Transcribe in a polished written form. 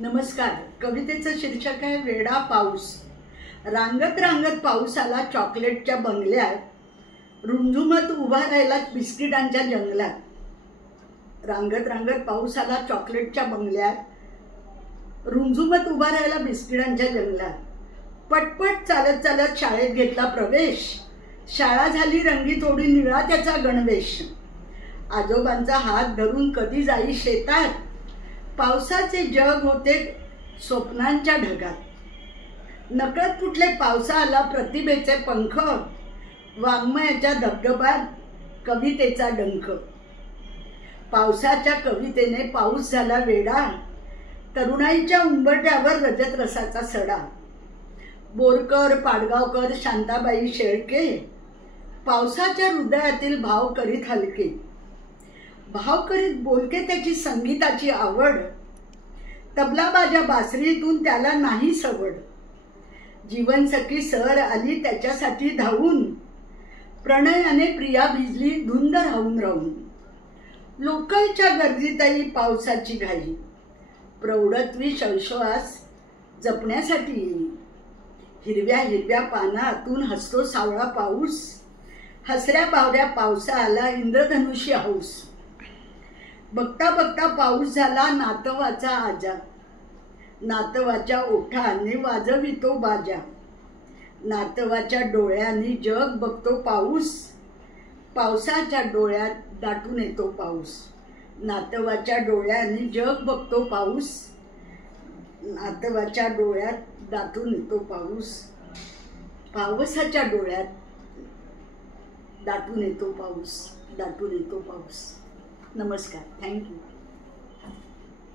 नमस्कार. कवितेचं शीर्षक आहे वेडा पाऊस. रांगत रांगत पाऊस आला चॉकलेटच्या बंगल्यात, रुंझुमत उभा राहिला बिस्किटांच्या जंगलात. रांगत रांगत पाऊस आला चॉकलेटच्या बंगल्यात, रुंझुमत उभा राहिला बिस्किटांच्या जंगलात. पटपट चालत चालत शाळेत घेतला प्रवेश, शाळा झाली रंगी थोडी निळा त्याचा गणवेश. आजोबांचा हात धरून कधी जाई शेतात, पावसाचे जग होते स्वप्नांच्या ढगात. नकळत फुटले पावसा आला प्रतिभेचे पंख, वाङ्मयाच्या धबधबात कवितेचा डंख. पावसाच्या कवितेने पाऊस झाला वेडा, तरुणाईच्या उंबरठ्यावर रजत रसाचा सडा. बोरकर, पाडगावकर, शांताबाई शेळके पावसाच्या हृदयातील भाव करीत हलके. भाव करीत बोलके त्याची संगीताची आवड, तबला बाजा बासरीतून त्याला नाही सवड. जीवनसखी सर आली त्याच्यासाठी धावून, प्रणयाने प्रिया भिजली धुंद राहून राहून. लोकलच्या गर्दीतही पावसाची घाई, प्रौढत्वी श्वास जपण्यासाठी येईल. हिरव्या हिरव्या पानातून हसतो सावळा पाऊस, हसऱ्या बावऱ्या पावसा आला इंद्रधनुष्य हौस. बघता बघता पाऊस झाला नातवाचा आजा, नातवाच्या ओठांनी वाजवितो बाजा. नातवाच्या डोळ्यांनी जग बघतो पाऊस, पावसाच्या डोळ्यात दाटून येतो पाऊस. नातवाच्या डोळ्यांनी जग बघतो पाऊस, नातवाच्या डोळ्यात दाटून येतो पाऊस. पावसाच्या डोळ्यात दाटून येतो पाऊस, दाटून येतो पाऊस. नमस्कार. थँक्यू.